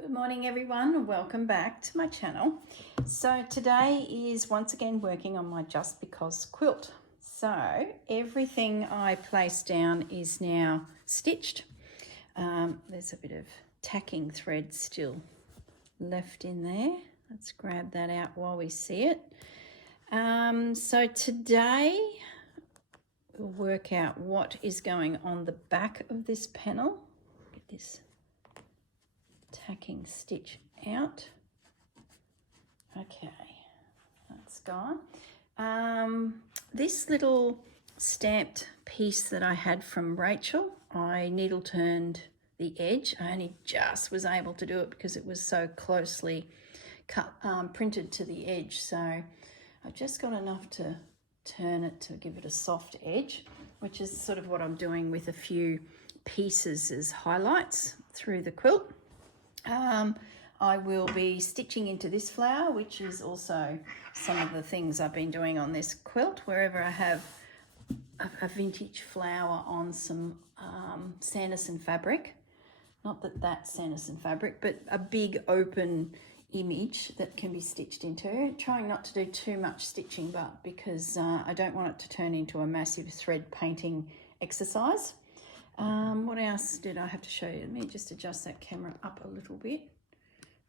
Good morning everyone, and welcome back to my channel. So today is once again working on my Just Because quilt. So everything I placed down is now stitched. There's a bit of tacking thread still left in there. Let's grab that out while we see it. So today we'll work out what is going on the back of this panel. Get this tacking stitch out. Okay, that's gone. This little stamped piece that I had from Rachel, I needle turned the edge. I only just was able to do it because it was so closely cut, printed to the edge. So I've just got enough to turn it to give it a soft edge, which is sort of what I'm doing with a few pieces as highlights through the quilt. I will be stitching into this flower, which is also some of the things I've been doing on this quilt. Wherever I have a vintage flower on some Sanderson fabric, not that that's Sanderson fabric, but a big open image that can be stitched into. Trying not to do too much stitching, but because I don't want it to turn into a massive thread painting exercise. What else did I have to show you? Let me just adjust that camera up a little bit.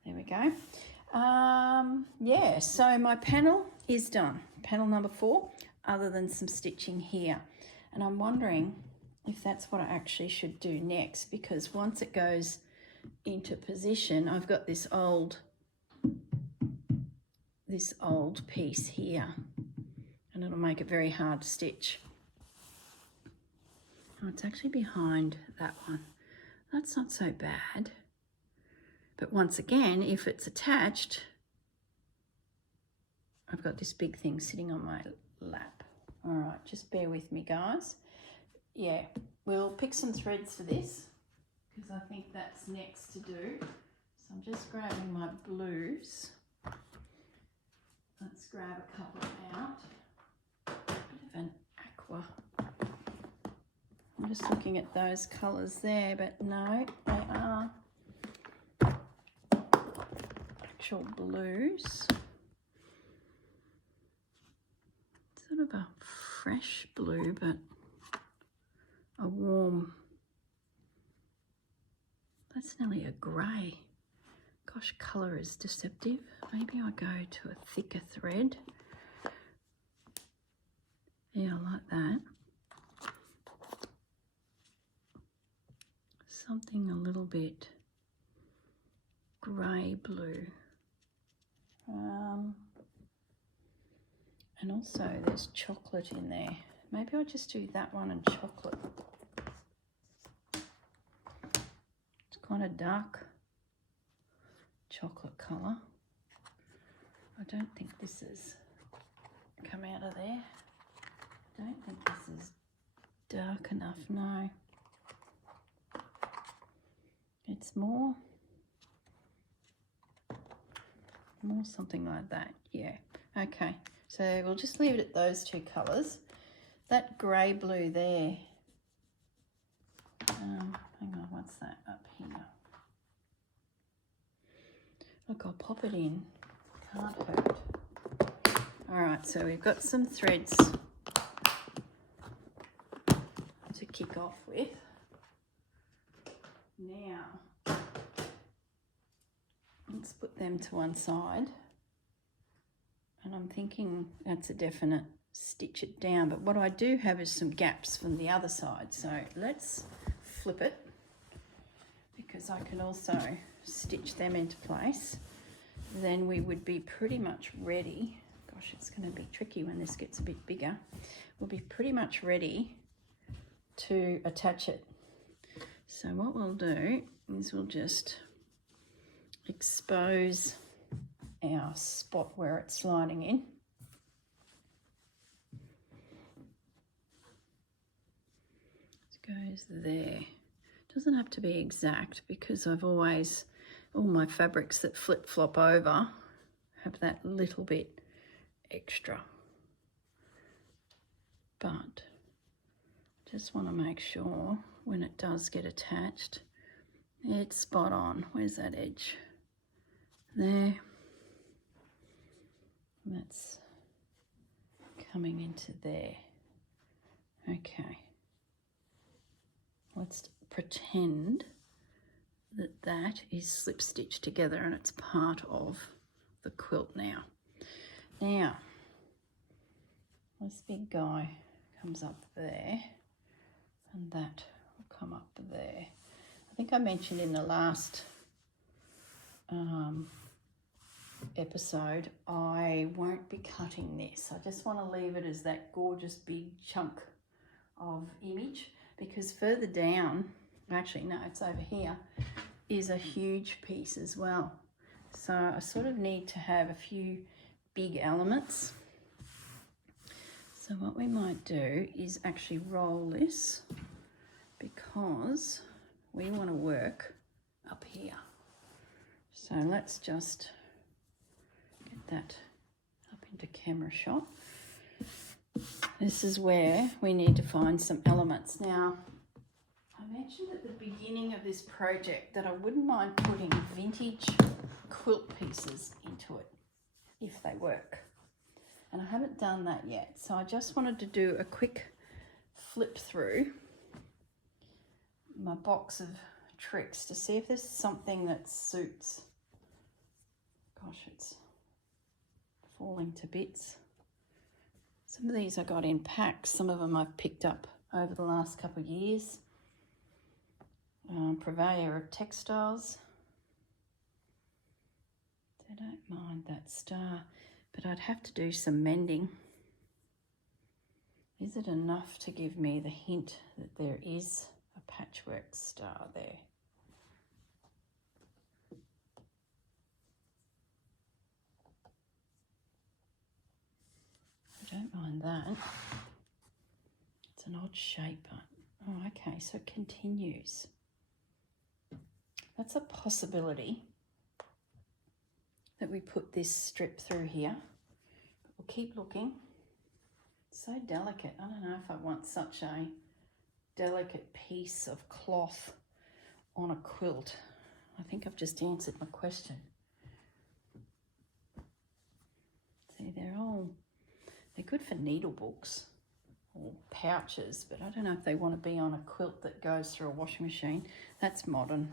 There we go. Yeah, so my panel is done. Panel number 4, other than some stitching here. And I'm wondering if that's what I actually should do next, because once it goes into position, I've got this old piece here, and it'll make it very hard to stitch. Oh, it's actually behind that one. That's not so bad. But once again, if it's attached, I've got this big thing sitting on my lap. All right, just bear with me, guys. Yeah, we'll pick some threads for this because I think that's next to do. So I'm just grabbing my blues. Let's grab a couple out. Bit of an aqua. I'm just looking at those colours there, but no, they are actual blues. Sort of a fresh blue, but a warm, that's nearly a grey. Gosh, colour is deceptive. Maybe I go to a thicker thread. Yeah, I like that. Something a little bit grey blue. And also there's chocolate in there. Maybe I'll just do that one and chocolate. It's kind of dark chocolate colour. I don't think this has come out of there. I don't think this is dark enough, no. It's more something like that, yeah. Okay, so we'll just leave it at those two colours. That grey blue there, hang on, what's that up here? Look, I'll pop it in, can't hurt. All right, so we've got some threads to kick off with. Now, let's put them to one side. And I'm thinking that's a definite stitch it down. But what I do have is some gaps from the other side. So let's flip it, because I can also stitch them into place. Then we would be pretty much ready. Gosh, it's going to be tricky when this gets a bit bigger. We'll be pretty much ready to attach it. So what we'll do is we'll just expose our spot where it's sliding in. It goes there. Doesn't have to be exact, because I've always, all my fabrics that flip-flop over have that little bit extra. But just want to make sure when it does get attached It's spot on. Where's that edge? There. That's coming into there. Okay. Let's pretend that that is slip stitched together and it's part of the quilt now. Now, this big guy comes up there and that will come up there. I think I mentioned in the last episode I won't be cutting this. I just want to leave it as that gorgeous big chunk of image, because further down, actually no, it's over here, is a huge piece as well. So I sort of need to have a few big elements. So what we might do is actually roll this, because we want to work up here. So let's just get that up into camera shot. This is where we need to find some elements. Now, I mentioned at the beginning of this project that I wouldn't mind putting vintage quilt pieces into it if they work. And I haven't done that yet. So I just wanted to do a quick flip through my box of tricks to see if there's something that suits. Gosh, it's falling to bits. Some of these I got in packs. Some of them I've picked up over the last couple of years. Purveyor of Textiles. I don't mind that star, but I'd have to do some mending. Is it enough to give me the hint that there is a patchwork star there? I don't mind that. It's an odd shape, but oh, okay, so it continues. That's a possibility that we put this strip through here. But we'll keep looking. It's so delicate. I don't know if I want such a delicate piece of cloth on a quilt. I think I've just answered my question. See, they're good for needle books or pouches, but I don't know if they want to be on a quilt that goes through a washing machine. That's modern.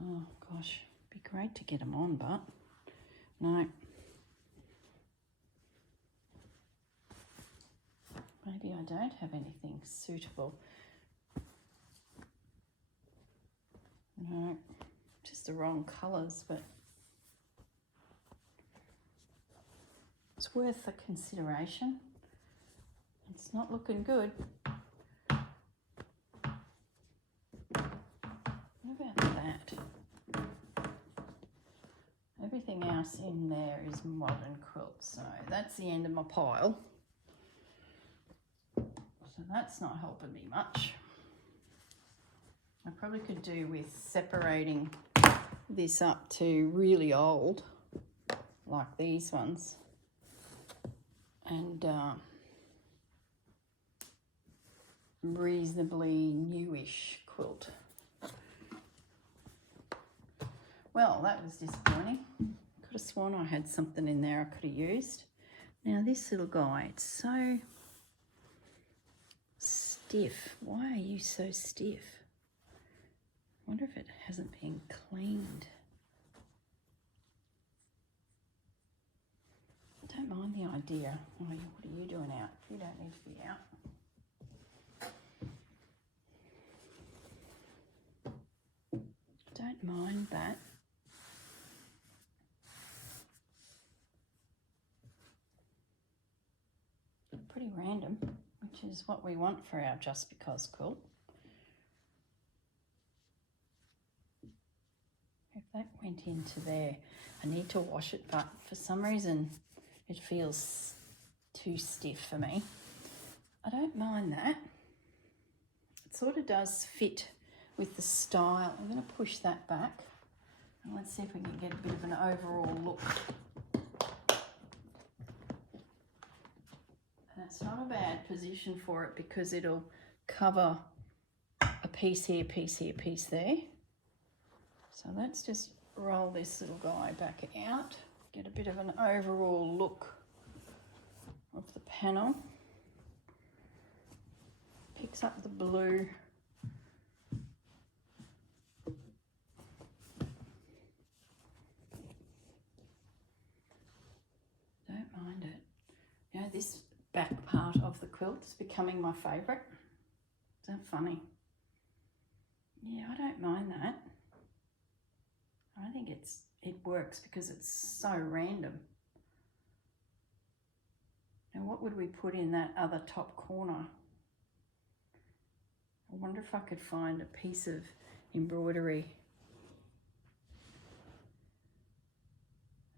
Oh gosh, it'd be great to get them on, but no. Maybe I don't have anything suitable. No, just the wrong colours, but it's worth a consideration. It's not looking good. What about that? Everything else in there is modern quilt, so that's the end of my pile. So that's not helping me much. I probably could do with separating this up to really old, like these ones, and reasonably newish quilt. Well, that was disappointing. Could have sworn I had something in there I could have used. Now this little guy, it's so stiff. Why are you so stiff? I wonder if it hasn't been cleaned. I don't mind the idea. Oh, what are you doing out? You don't need to be out. Don't mind that. Pretty random, which is what we want for our Just Because quilt. If that went into there, I need to wash it, but for some reason it feels too stiff for me. I don't mind that. It sort of does fit with the style. I'm going to push that back and let's see if we can get a bit of an overall look. And it's not a bad position for it because it'll cover a piece here, piece here, piece there. So let's just roll this little guy back out, get a bit of an overall look of the panel. Picks up the blue. Don't mind it. You know, this back part of the quilt is becoming my favourite. Is that funny? Yeah, I don't mind that. I think it works because it's so random. Now, what would we put in that other top corner? I wonder if I could find a piece of embroidery.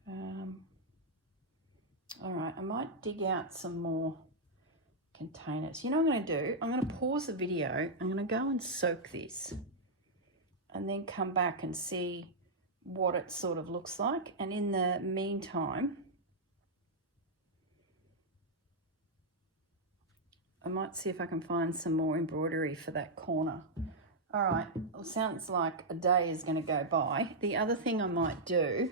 All right, I might dig out some more containers. You know what I'm going to do? I'm going to pause the video. I'm going to go and soak this and then come back and see what it sort of looks like. And in the meantime, I might see if I can find some more embroidery for that corner. All right, well, sounds like a day is going to go by. The other thing I might do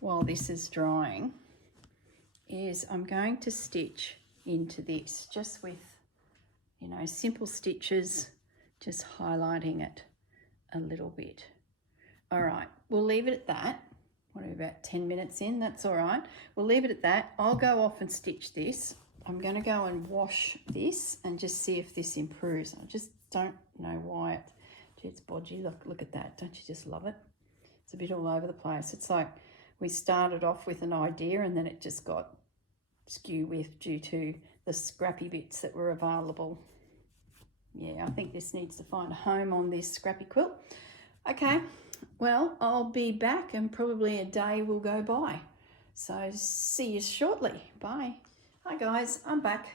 while this is drying is I'm going to stitch into this just with, you know, simple stitches, just highlighting it a little bit. All right, we'll leave it at that. What are we, about 10 minutes in? That's all right. We'll leave it at that. I'll go off and stitch this. I'm going to go and wash this and just see if this improves. I just don't know why it's bodgy. Look at that. Don't you just love it? It's a bit all over the place. It's like we started off with an idea and then it just got skew with due to the scrappy bits that were available. Yeah, I think this needs to find a home on this scrappy quilt. Okay, well, I'll be back and probably a day will go by. So see you shortly. Bye. Hi guys, I'm back.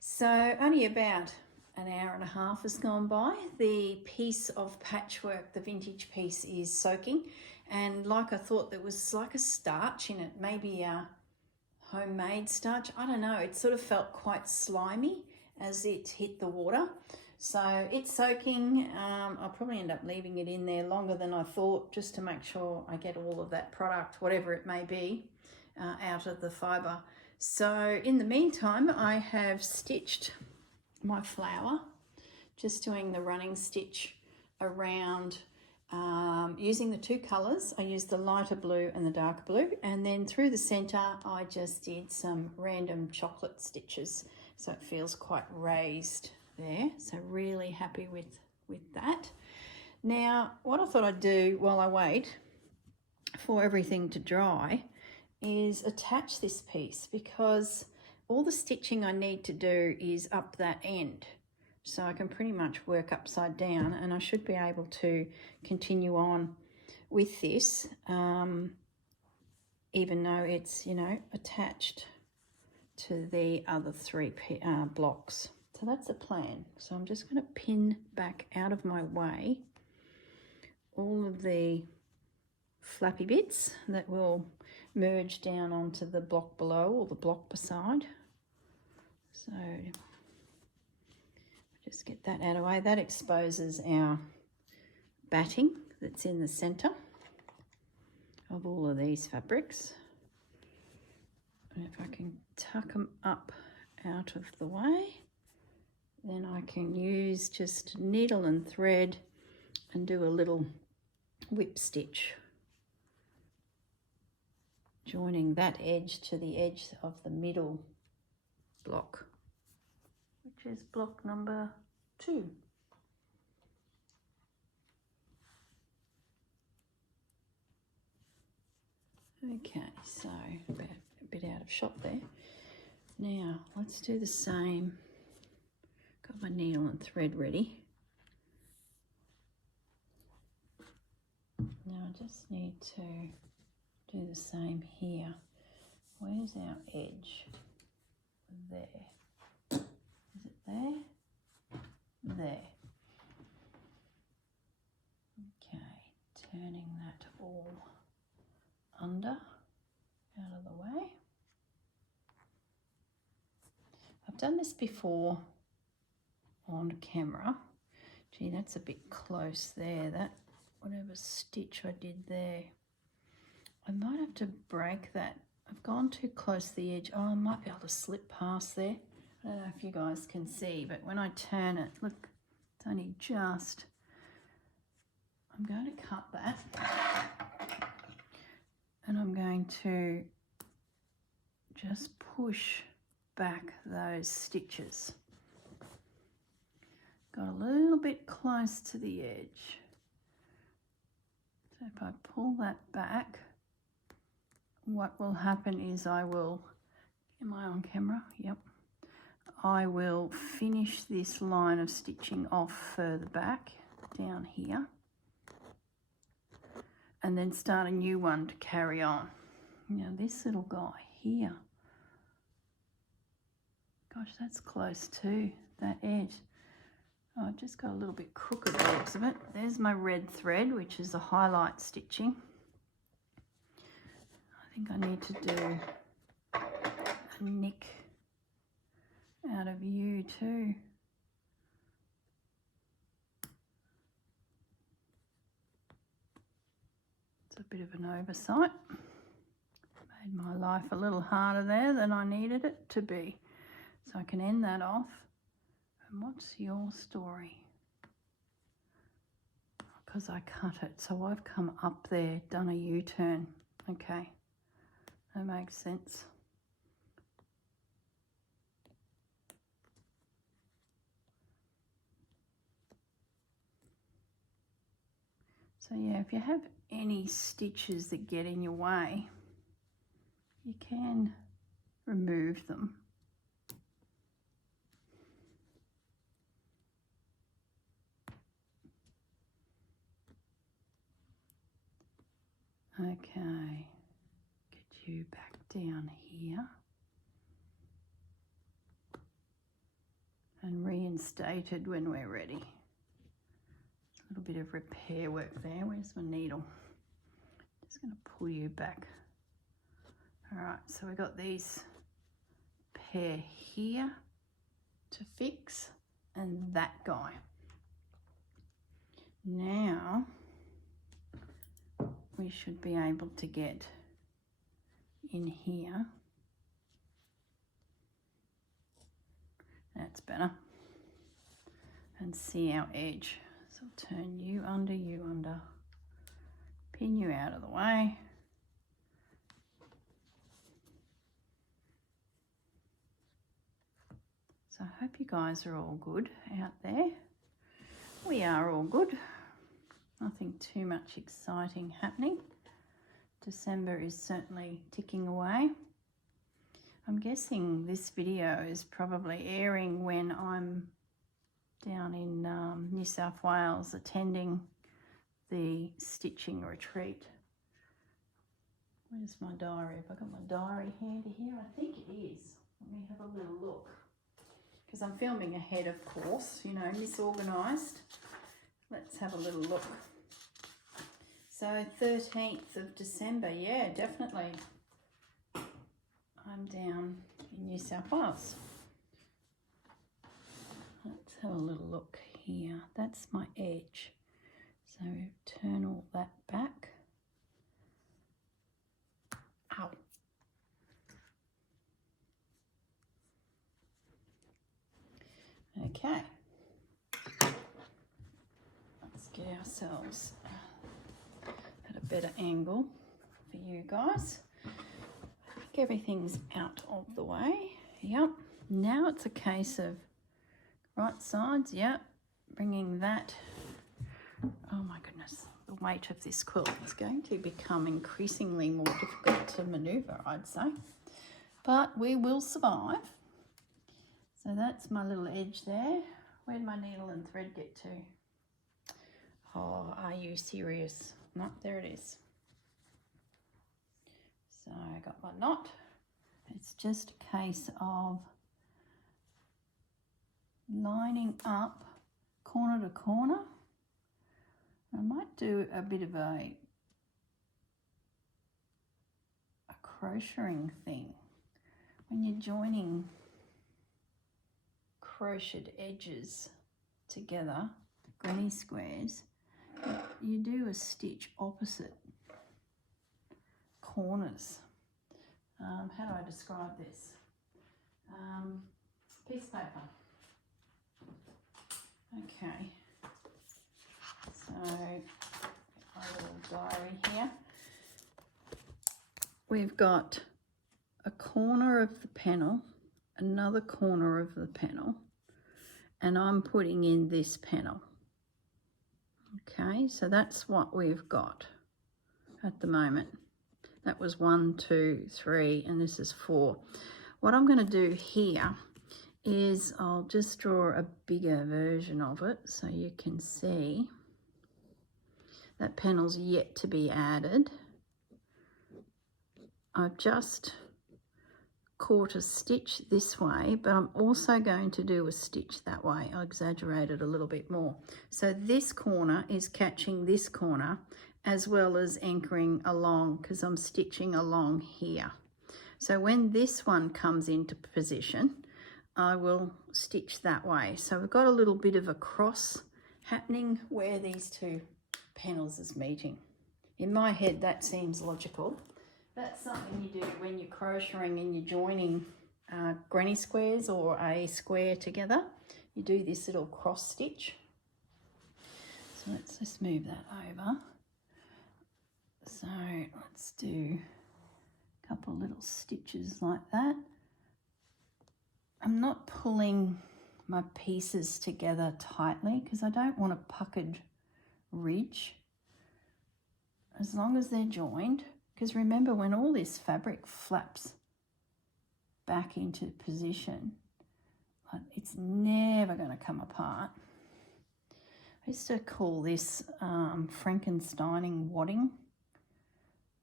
So only about an hour and a half has gone by. The piece of patchwork, the vintage piece, is soaking, and like I thought, there was like a starch in it, maybe a homemade starch. I don't know, it sort of felt quite slimy as it hit the water. So it's soaking. I'll probably end up leaving it in there longer than I thought, just to make sure I get all of that product, whatever it may be, out of the fibre. So in the meantime, I have stitched my flower, just doing the running stitch around, using the two colours. I used the lighter blue and the darker blue, and then through the centre I just did some random chocolate stitches, so it feels quite raised there. So really happy with that. Now what I thought I'd do while I wait for everything to dry is attach this piece, because all the stitching I need to do is up that end, so I can pretty much work upside down, and I should be able to continue on with this, even though it's, you know, attached to the other three blocks. So that's the plan. So I'm just going to pin back out of my way all of the flappy bits that will merge down onto the block below or the block beside. So just get that out of the way. That exposes our batting that's in the centre of all of these fabrics. And if I can tuck them up out of the way, then I can use just needle and thread and do a little whip stitch, joining that edge to the edge of the middle block, which is block number 2. Okay, so about a bit out of shot there. Now let's do the same. Got my needle and thread ready. Now I just need to do the same here. Where's our edge? There. Is it there? There. Okay, turning that all under, out of the way. I've done this before on camera, Gee, that's a bit close there, that whatever stitch I did there. I might have to break that. I've gone too close to the edge. Oh, I might be able to slip past there. I don't know if you guys can see, but when I turn it, look, it's only just. I'm going to cut that. And I'm going to just push back those stitches. Got a little bit close to the edge. So if I pull that back, what will happen is I will, am I on camera? Yep. I will finish this line of stitching off further back down here and then start a new one to carry on. Now this little guy here, gosh, that's close to that edge. Oh, I've just got a little bit crooked by the looks of it. There's my red thread, which is the highlight stitching. I think I need to do a nick out of you too. It's a bit of an oversight. Made my life a little harder there than I needed it to be. So I can end that off. And what's your story? Because I cut it, so I've come up there, done a U-turn. Okay, that makes sense. So yeah, if you have any stitches that get in your way, you can remove them. Okay, get you back down here and reinstated when we're ready. A little bit of repair work there. Where's my needle? Just going to pull you back. All right, so we've got these pair here to fix and that guy. Now we should be able to get in here. That's better. And see our edge. So I'll turn you under, pin you out of the way. So I hope you guys are all good out there. We are all good. Nothing too much exciting happening. December is certainly ticking away. I'm guessing this video is probably airing when I'm down in New South Wales attending the stitching retreat. Where's my diary? Have I got my diary handy here? I think it is. Let me have a little look. Because I'm filming ahead, of course, you know, misorganised. Let's have a little look. So 13th of December, yeah, definitely. I'm down in New South Wales. Let's have a little look here. That's my edge. So turn all that back. Ow. Okay. Let's get ourselves at a better angle for you guys. I think everything's out of the way. Yep. Now it's a case of right sides. Yep. Bringing that. Oh my goodness. The weight of this quilt is going to become increasingly more difficult to maneuver, I'd say. But we will survive. So that's my little edge there. Where'd my needle and thread get to? Oh, are you serious? No, there it is. So I got my knot. It's just a case of lining up corner to corner. I might do a bit of a crocheting thing. When you're joining crocheted edges together, granny squares, you do a stitch opposite corners. How do I describe this? Piece of paper. Okay, so my little diary here. We've got a corner of the panel, another corner of the panel, and I'm putting in this panel. Okay, so that's what we've got at the moment. That was 1, 2, 3, and this is 4. What I'm going to do here is I'll just draw a bigger version of it so you can see that panel's yet to be added. I've just caught a stitch this way, but I'm also going to do a stitch that way. I'll exaggerate it a little bit more. So this corner is catching this corner as well as anchoring along, because I'm stitching along here. So when this one comes into position, I will stitch that way. So we've got a little bit of a cross happening where these two panels is meeting. In my head, that seems logical. That's something you do when you're crocheting and you're joining granny squares or a square together. You do this little cross stitch. So let's just move that over. So let's do a couple little stitches like that. I'm not pulling my pieces together tightly because I don't want a puckered ridge. As long as they're joined, because remember, when all this fabric flaps back into position, it's never going to come apart. I used to call this Frankensteining wadding.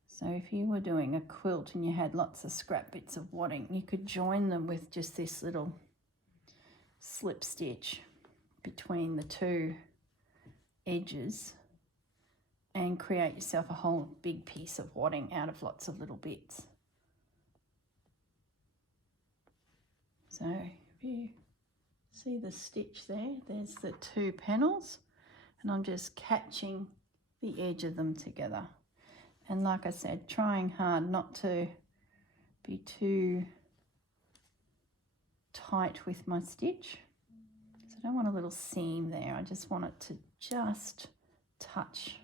So if you were doing a quilt and you had lots of scrap bits of wadding, you could join them with just this little slip stitch between the two edges and create yourself a whole big piece of wadding out of lots of little bits. So if you see the stitch there, there's the two panels, and I'm just catching the edge of them together. And like I said, trying hard not to be too tight with my stitch. So I don't want a little seam there. I just want it to just touch.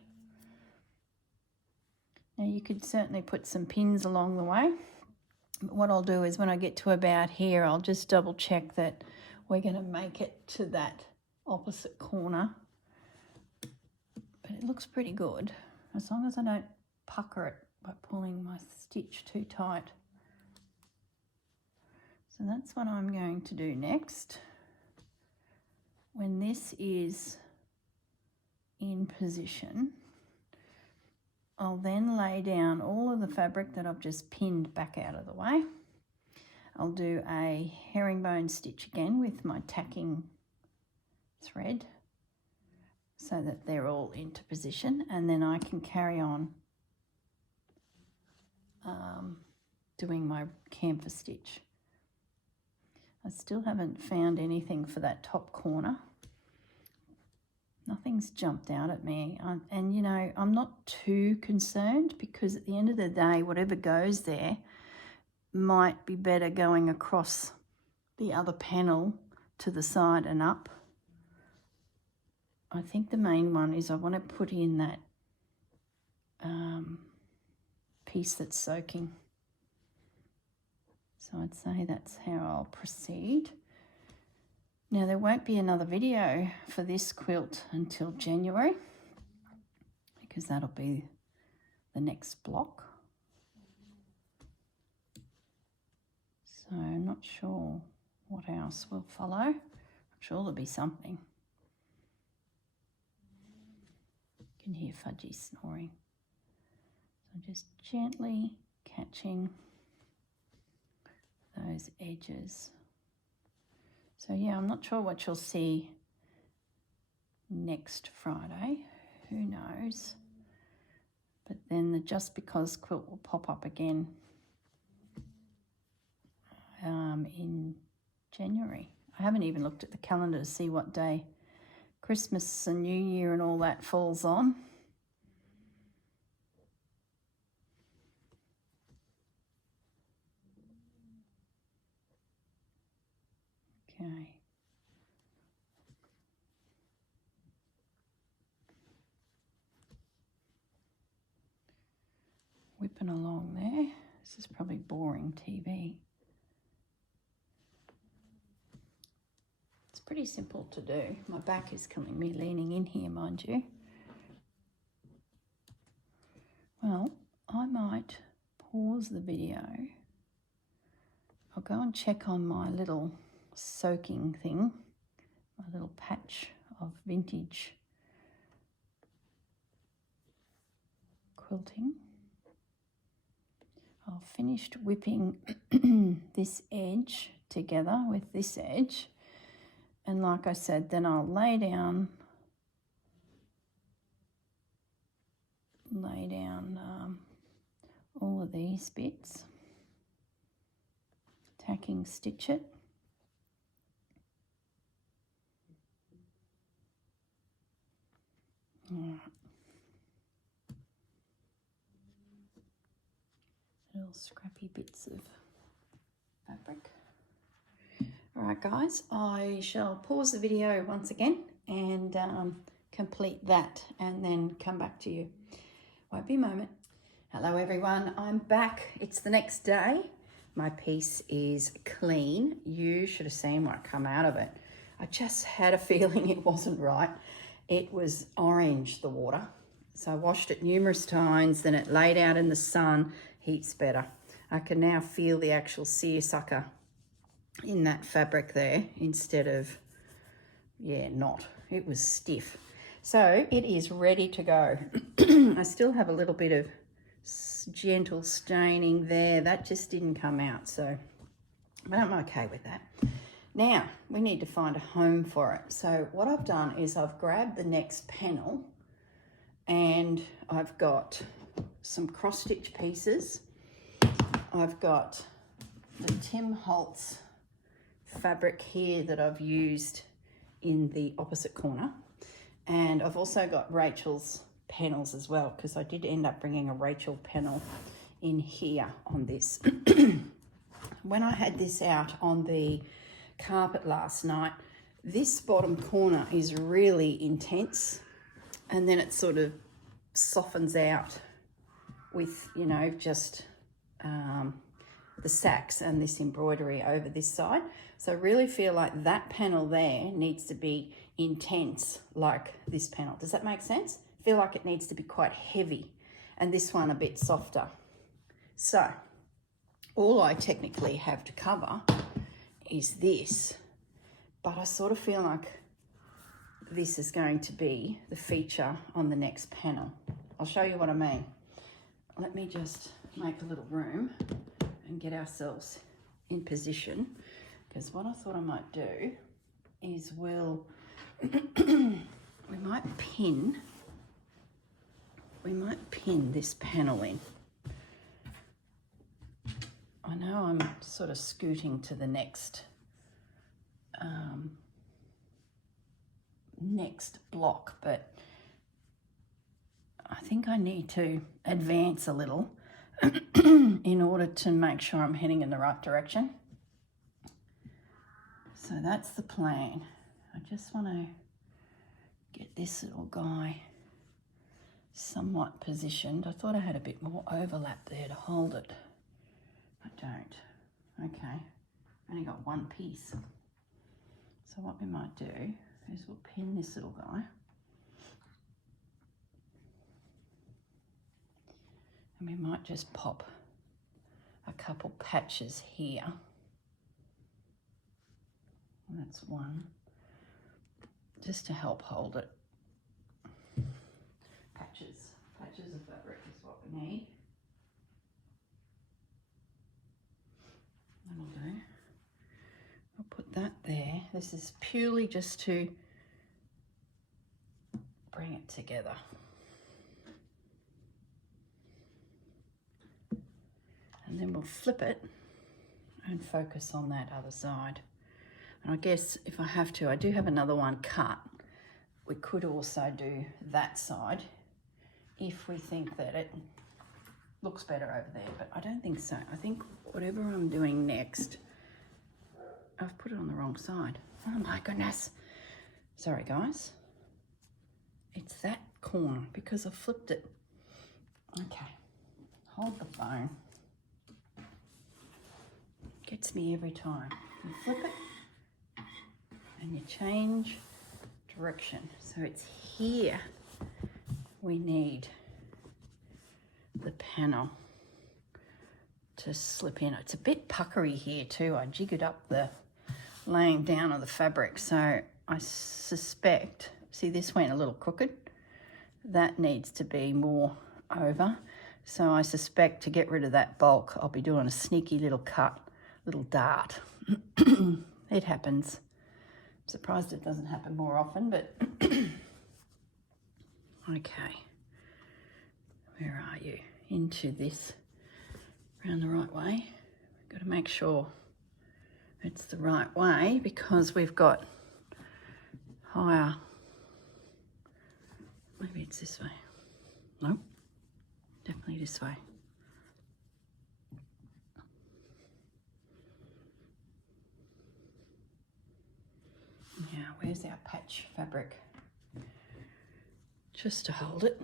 Now you could certainly put some pins along the way. But what I'll do is when I get to about here, I'll just double check that we're going to make it to that opposite corner. But it looks pretty good, as long as I don't pucker it by pulling my stitch too tight. So that's what I'm going to do next. When this is in position, I'll then lay down all of the fabric that I've just pinned back out of the way. I'll do a herringbone stitch again with my tacking thread so that they're all into position, and then I can carry on doing my camphor stitch. I still haven't found anything for that top corner. Nothing's jumped out at me. And you know, I'm not too concerned, because at the end of the day, whatever goes there might be better going across the other panel to the side and up. I think the main one is I want to put in that piece that's soaking. So I'd say that's how I'll proceed. Now there won't be another video for this quilt until January, because that'll be the next block. So I'm not sure what else will follow. I'm sure there'll be something. You can hear Fudgy snoring. So just gently catching those edges. So yeah, I'm not sure what you'll see next Friday. Who knows? But then the Just Because quilt will pop up again in January. I haven't even looked at the calendar to see what day Christmas and New Year and all that falls on. Okay. Whipping along there. This is probably boring TV. It's pretty simple to do. My back is killing me leaning in here, mind you. Well, I might pause the video. I'll go and check on my little soaking thing, my little patch of vintage quilting. I've finished whipping this edge together with this edge, and like I said, then I'll lay down all of these bits, tacking stitch it. All right. Little scrappy bits of fabric. All right, guys, I shall pause the video once again and complete that and then come back to you. Won't be a moment. Hello, everyone. I'm back. It's the next day. My piece is clean. You should have seen what come out of it. I just had a feeling it wasn't right. It was orange, the water. So I washed it numerous times, then it laid out in the sun. Heats better. I can now feel the actual seersucker in that fabric there instead of, yeah, not. It was stiff. So it is ready to go. I still have a little bit of gentle staining there. That just didn't come out, so but I'm okay with that. Now we need to find a home for it. So what I've done is I've grabbed the next panel and I've got some cross stitch pieces. I've got the Tim Holtz fabric here that I've used in the opposite corner, and I've also got Rachel's panels as well, because I did end up bringing a Rachel panel in here on this. When I had this out on the carpet last night, this bottom corner is really intense, and then it sort of softens out with, you know, just the sacks and this embroidery over this side. So I really feel like that panel there needs to be intense like this panel. Does that make sense? I feel like it needs to be quite heavy and this one a bit softer. So all I technically have to cover is this, but I sort of feel like this is going to be the feature on the next panel. I'll show you what I mean. Let me just make a little room and get ourselves in position, because what I thought I might do is we might pin this panel in. I know I'm sort of scooting to the next block, but I think I need to advance a little in order to make sure I'm heading in the right direction. So that's the plan. I just want to get this little guy somewhat positioned. I thought I had a bit more overlap there to hold it. I don't. Okay, only got one piece. So what we might do is we'll pin this little guy. And we might just pop a couple patches here. And that's one, just to help hold it. Patches of fabric is what we need. That'll do. I'll put that there. This is purely just to bring it together. And then we'll flip it and focus on that other side. And I guess if I have to, I do have another one cut we could also do that side if we think that it looks better over there, but I don't think so. I think whatever I'm doing next, I've put it on the wrong side. Oh my goodness. Sorry guys. It's that corner because I flipped it. Okay, hold the phone. Gets me every time. You flip it and you change direction. So it's here we need the panel to slip in. It's a bit puckery here too. I jiggered up the laying down of the fabric, so I suspect, see this went a little crooked, that needs to be more over. So I suspect to get rid of that bulk, I'll be doing a sneaky little cut, little dart. It happens. I'm surprised it doesn't happen more often, but okay. Where are you? Into this, around the right way. We've got to make sure it's the right way because we've got higher, maybe it's this way. Nope, definitely this way. Now, where's our patch fabric? Just to hold it.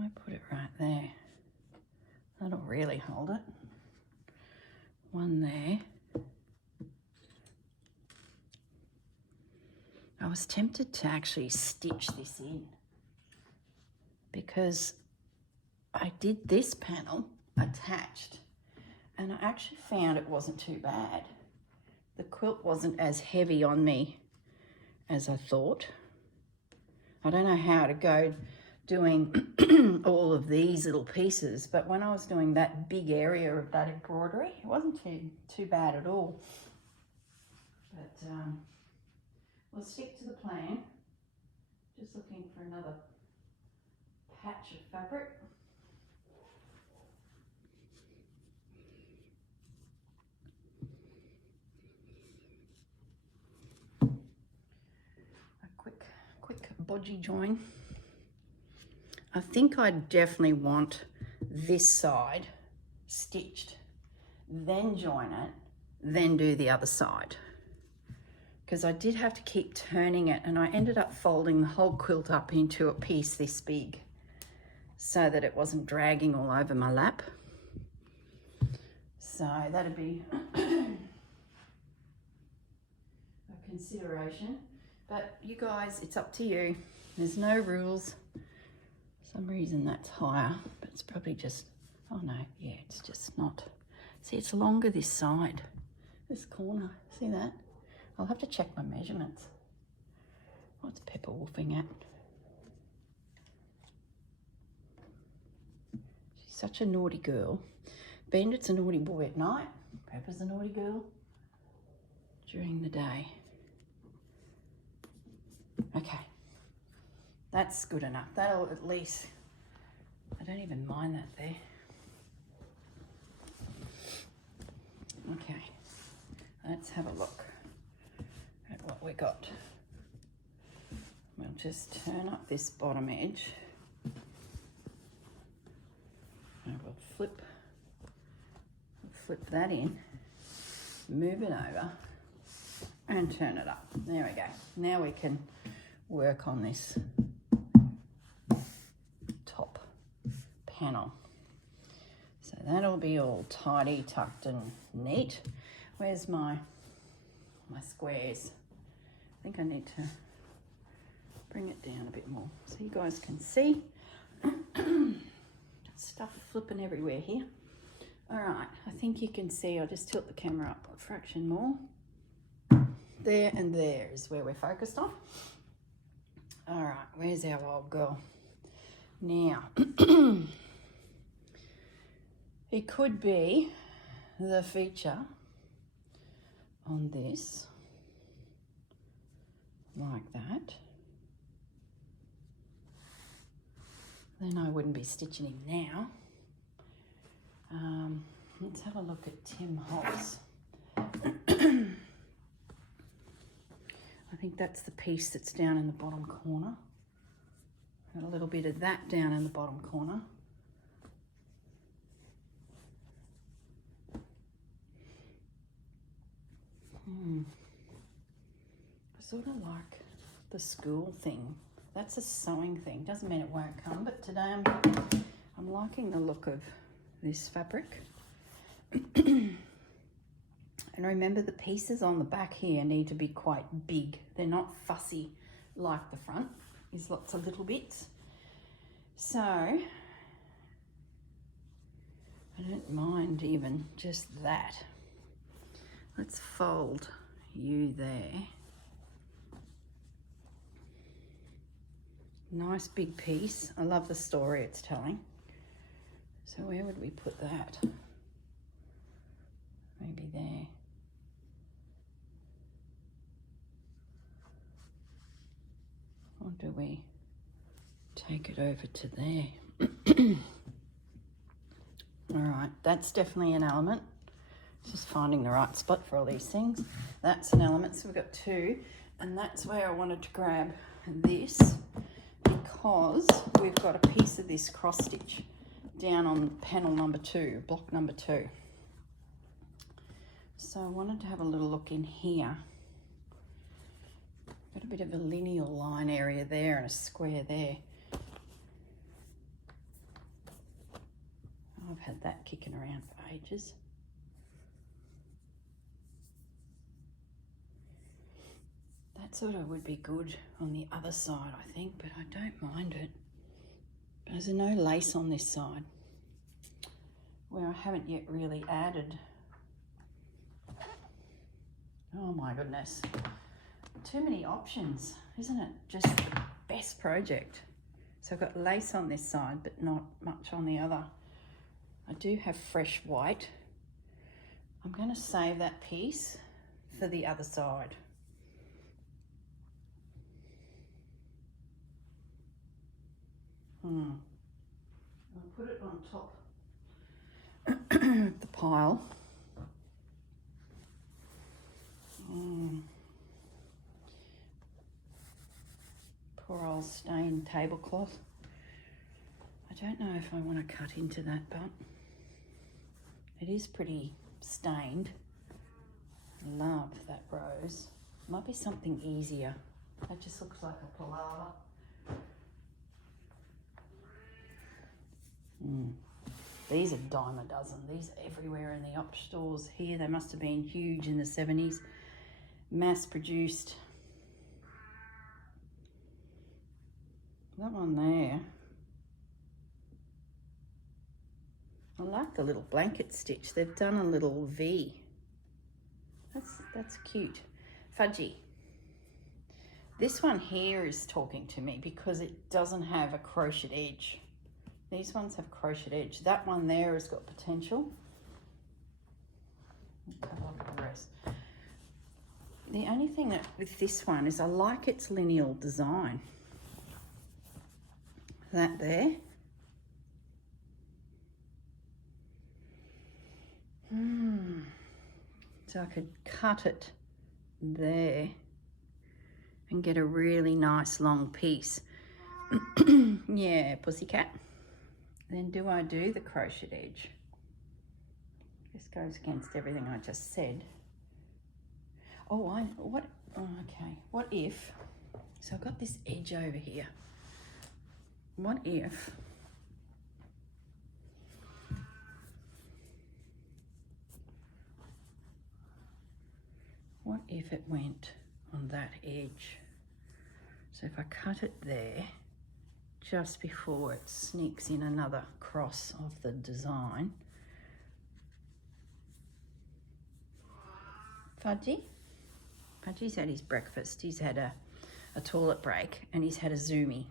I put it right there. That'll really hold it. One there. I was tempted to actually stitch this in because I did this panel attached and I actually found it wasn't too bad. The quilt wasn't as heavy on me as I thought. I don't know how to go doing all of these little pieces, but when I was doing that big area of that embroidery, it wasn't too bad at all. But we'll stick to the plan. Just looking for another patch of fabric. A quick bodgy join. I think I definitely want this side stitched, then join it, then do the other side. Because I did have to keep turning it and I ended up folding the whole quilt up into a piece this big so that it wasn't dragging all over my lap. So that'd be a consideration. But you guys, it's up to you. There's no rules. For some reason that's higher, but it's probably just, oh no, yeah, it's just not. See, it's longer this side, this corner, see that? I'll have to check my measurements. What's Pepper wolfing at? She's such a naughty girl. Bandit's a naughty boy at night. Pepper's a naughty girl during the day. Okay, that's good enough. That'll at least, I don't even mind that there. Okay, let's have a look at what we got. We'll just turn up this bottom edge and we'll flip that in, move it over and turn it up. There we go. Now we can work on this top panel. So that'll be all tidy, tucked and neat. Where's my squares? I think I need to bring it down a bit more so you guys can see. Stuff flipping everywhere here. All right, I think you can see, I'll just tilt the camera up a fraction more. There and there is where we're focused on. All right, where's our old girl? Now, it could be the feature on this, like that. then I wouldn't be stitching him now. Let's have a look at Tim Holtz. I think that's the piece that's down in the bottom corner. Got a little bit of that down in the bottom corner. I sort of like the school thing. That's a sewing thing. Doesn't mean it won't come, but today I'm liking the look of this fabric. And remember, the pieces on the back here need to be quite big. They're not fussy like the front. There's lots of little bits. So I don't mind even just that. Let's fold you there. Nice big piece. I love the story it's telling. So where would we put that? Maybe there. Or do we take it over to there? All right, that's definitely an element. Just finding the right spot for all these things. That's an element, so we've got two. And that's where I wanted to grab this, because we've got a piece of this cross stitch down on panel number 2, block number 2. So I wanted to have a little look in here. Got a bit of a lineal line area there and a square there. I've had that kicking around for ages. That sort of would be good on the other side, I think, but I don't mind it. But there's no lace on this side, where I haven't yet really added. Oh my goodness. Too many options, isn't it? Just the best project. So I've got lace on this side, but not much on the other. I do have fresh white. I'm going to save that piece for the other side. I'll put it on top of the pile. Poor old stained tablecloth. I don't know if I want to cut into that, but it is pretty stained. Love that rose. Might be something easier. That just looks like a palaver. These are dime a dozen. These are everywhere in the op stores here. They must have been huge in the 70s. Mass produced. That one there. I like the little blanket stitch. They've done a little V. That's cute. Fudgy. This one here is talking to me because it doesn't have a crochet edge. These ones have crochet edge. That one there has got potential. Cut off the rest. The only thing that with this one is I like its lineal design. That there. So I could cut it there and get a really nice long piece. Yeah, pussycat. Then do I do the crochet edge? This goes against everything I just said. Oh, okay. What if, so I've got this edge over here. What if it went on that edge? So if I cut it there, just before it sneaks in another cross of the design. Fudgy? Fudgy's had his breakfast. He's had a toilet break and he's had a zoomie.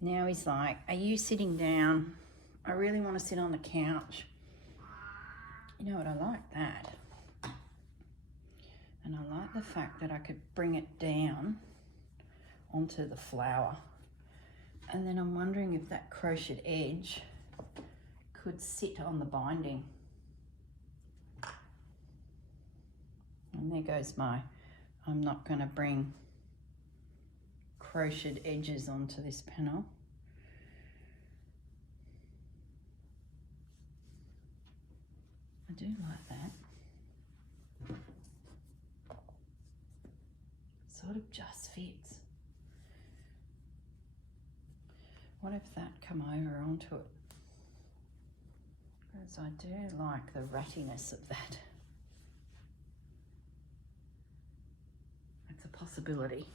Now he's like, are you sitting down? I really want to sit on the couch. You know what, I like that. And I like the fact that I could bring it down onto the flower. And then I'm wondering if that crocheted edge could sit on the binding. And there goes my, I'm not going to bring crocheted edges onto this panel. I do like that. Sort of just fits. What if that come over onto it? Because I do like the rattiness of that. It's a possibility.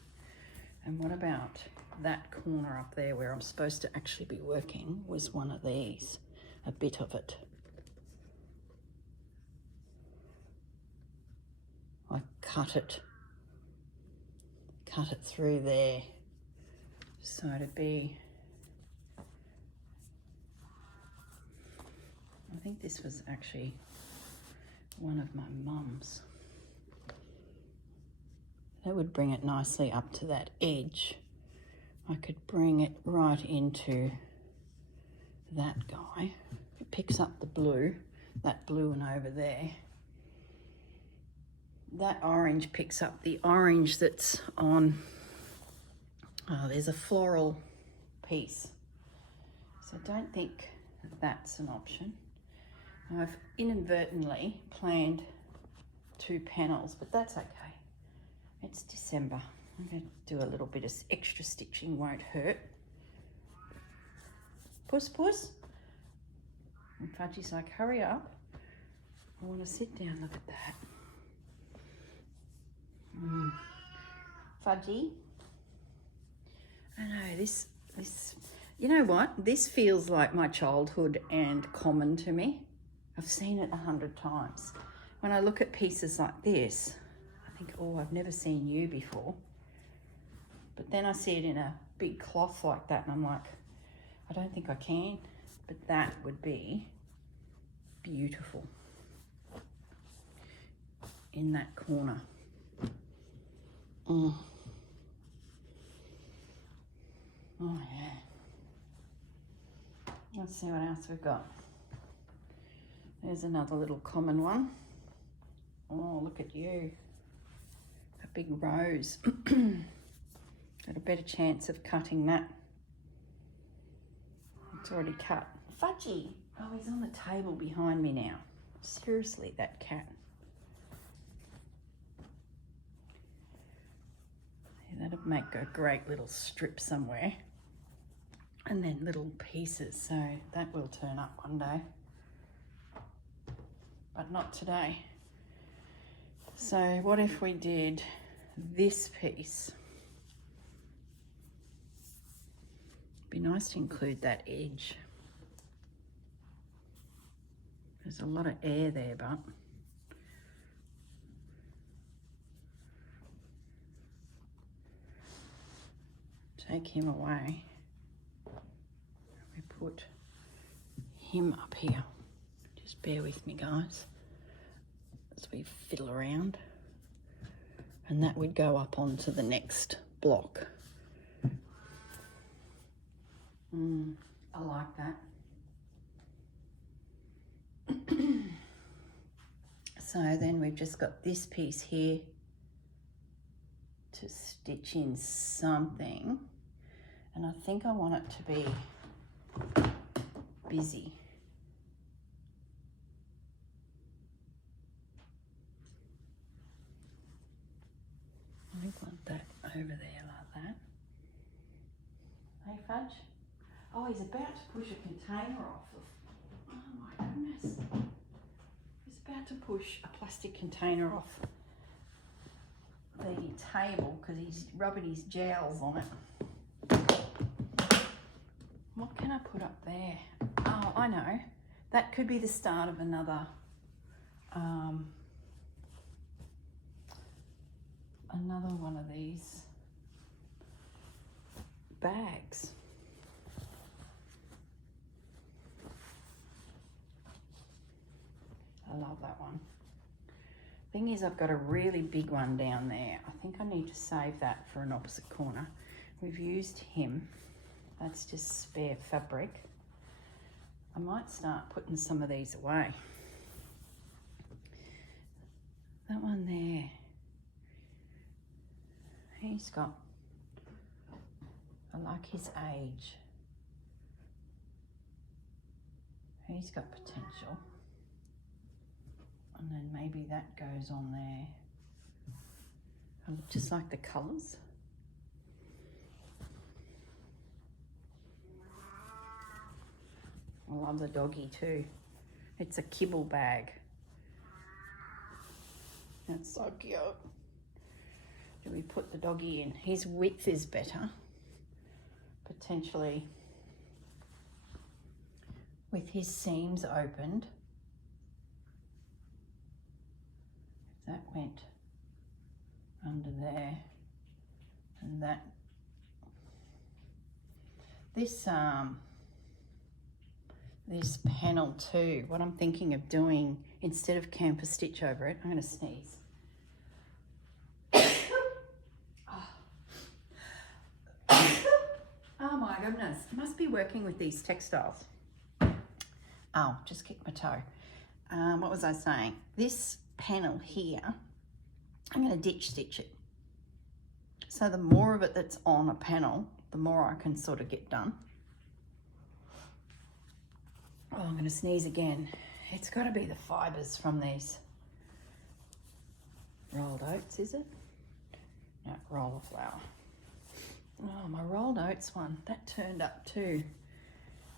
And what about that corner up there where I'm supposed to actually be working was one of these, a bit of it. I cut it through there. So to be, I think this was actually one of my mum's. That would bring it nicely up to that edge. I could bring it right into that guy. It picks up the blue, that blue one over there. That orange picks up the orange that's on, there's a floral piece. So I don't think that's an option. I've inadvertently planned 2 panels, but that's okay. It's December. I'm going to do a little bit of extra stitching, won't hurt. Puss, puss. And Fudgy's like, hurry up. I want to sit down, look at that. Fudgy. I know, this, you know what? This feels like my childhood and common to me. I've seen it 100 times. When I look at pieces like this, I think, oh, I've never seen you before. But then I see it in a big cloth like that and I'm like, I don't think I can, but that would be beautiful in that corner. Oh yeah. Let's see what else we've got. There's another little common one. Oh, look at you. A big rose. Got a better chance of cutting that. It's already cut. Fudgy! Oh, he's on the table behind me now. Seriously, that cat. Yeah, that'd make a great little strip somewhere. And then little pieces, so that will turn up one day. But not today. So what if we did this piece? Be nice to include that edge. There's a lot of air there, but take him away. We put him up here. Just bear with me, guys, as we fiddle around. And that would go up onto the next block. I like that. So then we've just got this piece here to stitch in something. And I think I want it to be busy. I want that over there like that. Hey, Fudge? Oh, he's about to push a container off. Oh my goodness. He's about to push a plastic container off the table because he's rubbing his jowls on it. What can I put up there? Oh, I know. That could be the start of another another one of these bags. I love that one. Thing is, I've got a really big one down there. I think I need to save that for an opposite corner. We've used him. That's just spare fabric. I might start putting some of these away. That one there, he's got, I like his age. He's got potential. And then maybe that goes on there. I just like the colours. I love the doggy too. It's a kibble bag. That's so cute. Do we put the doggy in? His width is better. Potentially with his seams opened. If that went under there and that. This panel too, what I'm thinking of doing, instead of camphor stitch over it, I'm going to sneeze. Oh my goodness, I must be working with these textiles. Oh, just kicked my toe. What was I saying? This panel here, I'm going to ditch stitch it. So the more of it that's on a panel, the more I can sort of get done. Oh, I'm going to sneeze again. It's got to be the fibres from these rolled oats, is it? No, roller flour. Oh, my rolled oats one, that turned up too.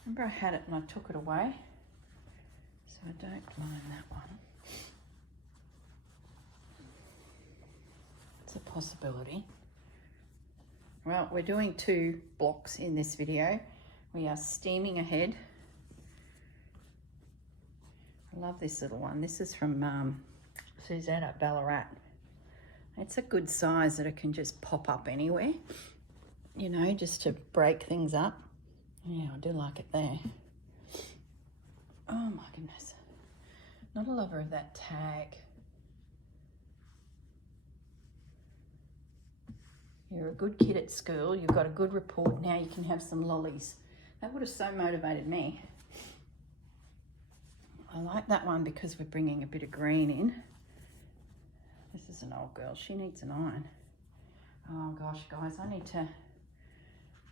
Remember I had it and I took it away? So I don't mind that one. It's a possibility. Well, we're doing 2 blocks in this video. We are steaming ahead. I love this little one. This is from Suzanne at Ballarat. It's a good size that it can just pop up anywhere, you know, just to break things up. Yeah, I do like it there. Oh my goodness. Not a lover of that tag. You're a good kid at school. You've got a good report. Now you can have some lollies. That would have so motivated me. I like that one because we're bringing a bit of green in. This is an old girl. She needs an iron. Oh gosh, guys, I need to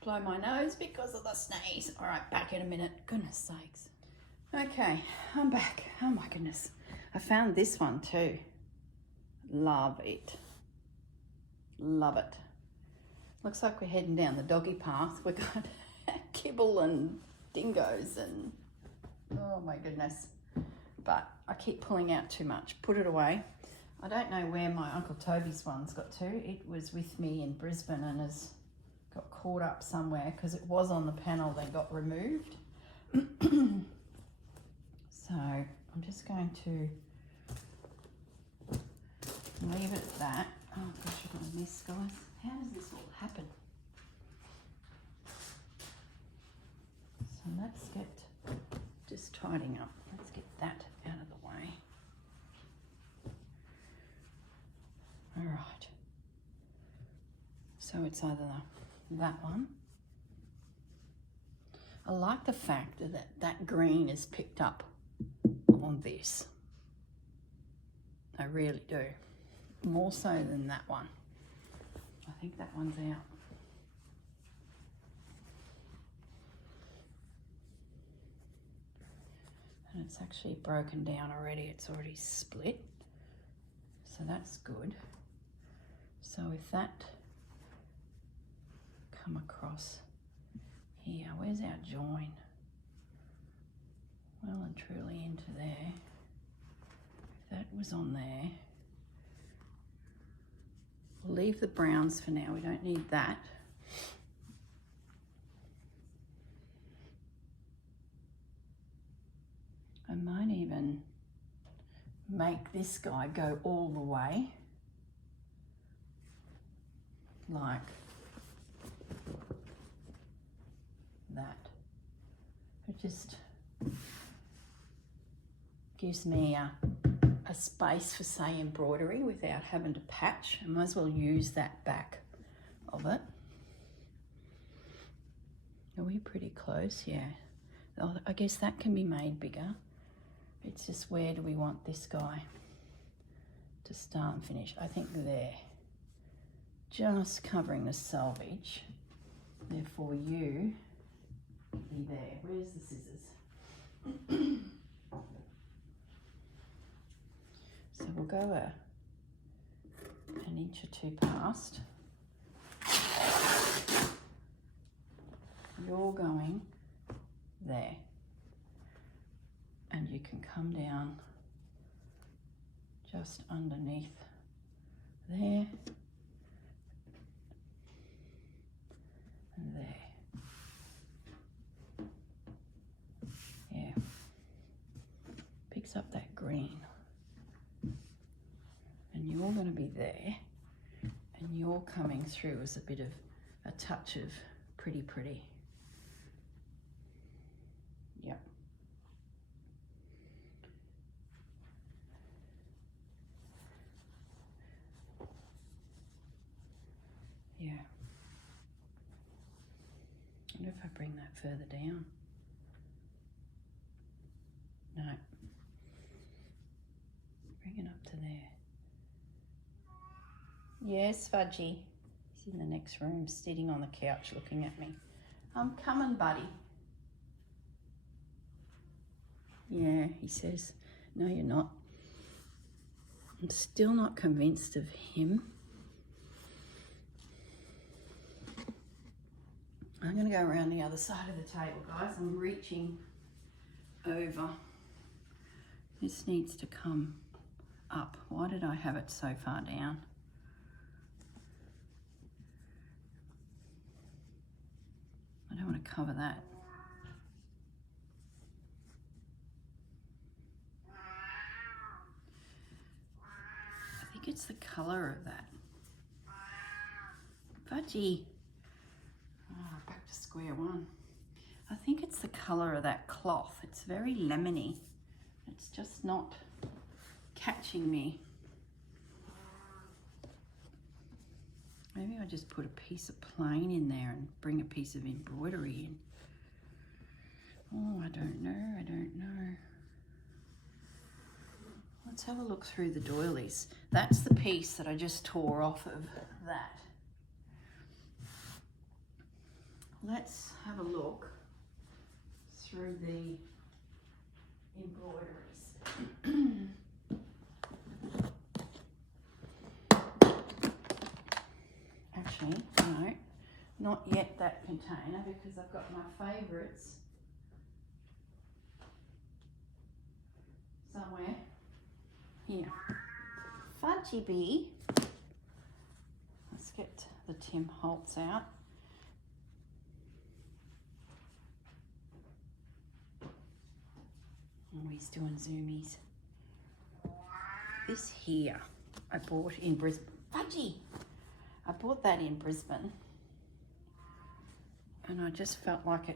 blow my nose because of the sneeze. All right, back in a minute. Goodness sakes. Okay, I'm back. Oh my goodness. I found this one too. Love it. Love it. Looks like we're heading down the doggy path. We've got kibble and dingoes and oh my goodness. But I keep pulling out too much. Put it away. I don't know where my Uncle Toby's one's got to. It was with me in Brisbane and has got caught up somewhere because it was on the panel that got removed. So I'm just going to leave it at that. Oh gosh, I've got a mess, guys. How does this all happen? So let's get just tidying up. Let's get that out of the way. All right. So it's either that one. I like the fact that that green is picked up on this. I really do. More so than that one. I think that one's out. And it's actually broken down already. It's already split. So that's good. So if that come across here, where's our join? Well and truly into there. If that was on there, we'll leave the browns for now. We don't need that. I might even make this guy go all the way, like that. It just gives me a space for, say, embroidery without having to patch. I might as well use that back of it. Are we pretty close? Yeah. Oh, I guess that can be made bigger. It's just where do we want this guy to start and finish? I think there. Just covering the selvage. Therefore you be there. Where's the scissors? So we'll go an inch or two past. You're going there. And you can come down just underneath there and there. Yeah. Picks up that green. And you're going to be there, and you're coming through as a bit of a touch of pretty. Yep. Yeah. I wonder if I bring that further down. No. Bring it up to there. Yes, Fudgy. He's in the next room, sitting on the couch looking at me. I'm coming, buddy. Yeah, he says. No, you're not. I'm still not convinced of him. I'm going to go around the other side of the table, guys. I'm reaching over. This needs to come up. Why did I have it so far down? I don't want to cover that. I think it's the colour of that. Fudgy. Oh, back to square one. I think it's the colour of that cloth. It's very lemony. It's just not catching me. Maybe I just put a piece of plain in there and bring a piece of embroidery in. Oh, I don't know. Let's have a look through the doilies. That's the piece that I just tore off of that. Let's have a look through the embroideries. Actually, no, not yet that container, because I've got my favourites somewhere here. Fudgy Bee. Let's get the Tim Holtz out. Oh, he's doing zoomies. This here I bought in Brisbane. Fudgy! I bought that in Brisbane, and I just felt like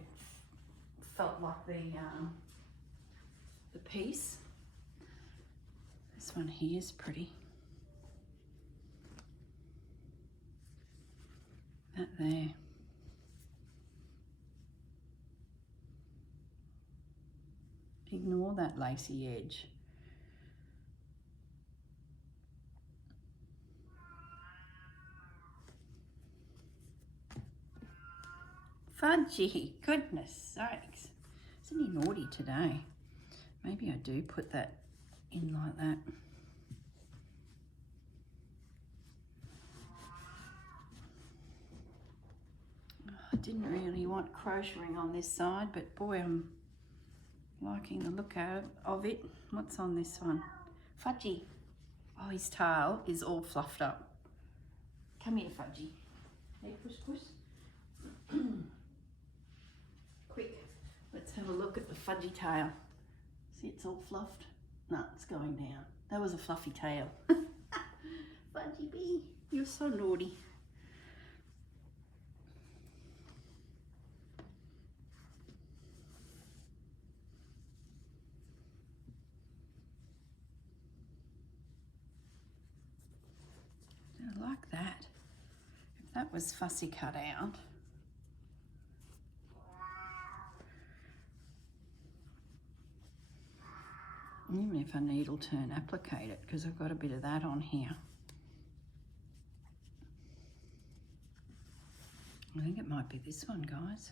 the piece. This one here is pretty. That there. Ignore that lacy edge. Fudgy, goodness sakes. Isn't he naughty today? Maybe I do put that in like that. I didn't really want crocheting on this side, but boy, I'm liking the look of it. What's on this one? Fudgy. Oh, his tail is all fluffed up. Come here, Fudgy. Hey, push. Quick, let's have a look at the fudgy tail. See, it's all fluffed. No, it's going down. That was a fluffy tail. Fudgy Bee, you're so naughty. I like that. If that was fussy cut out. Even if I needle turn applicate it, because I've got a bit of that on here. I think it might be this one, guys.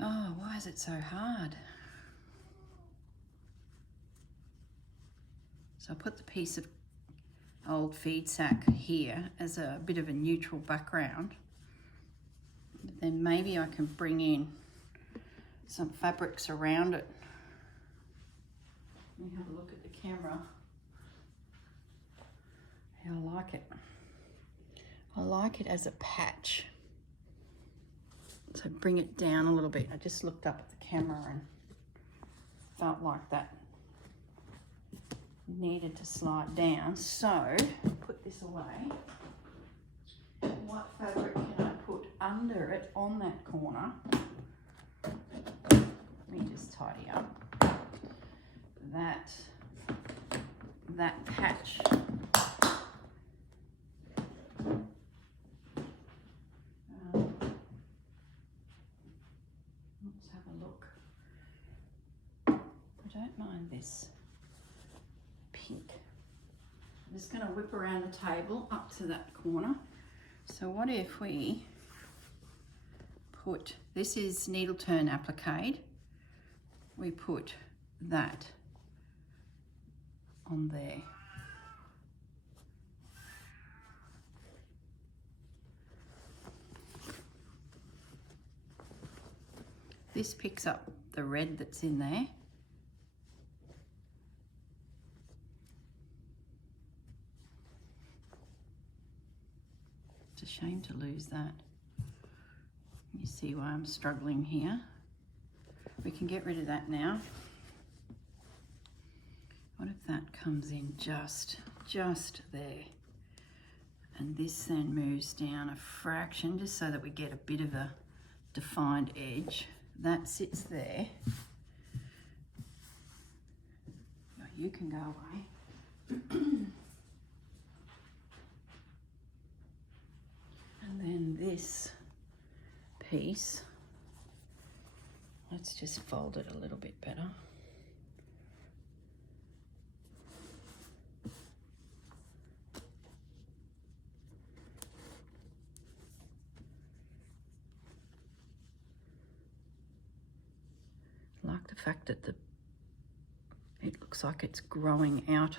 Oh, why is it so hard? So I put the piece of old feed sack here as a bit of a neutral background. But then maybe I can bring in some fabrics around it. Let me have a look at the camera. I like it. I like it as a patch. So bring it down a little bit. I just looked up at the camera and felt like that needed to slide down. So put this away. What fabric can I put under it on that corner? Let me just tidy up that patch. Let's have a look. I don't mind this pink. I'm just going to whip around the table up to that corner. So what if we put, this is needle turn applique, we put that on there. This picks up the red that's in there. It's a shame to lose that. You see why I'm struggling here. We can get rid of that now. What if that comes in just there? And this then moves down a fraction just so that we get a bit of a defined edge. That sits there. Oh, you can go away. And then this piece, let's just fold it a little bit better. I like the fact that it looks like it's growing out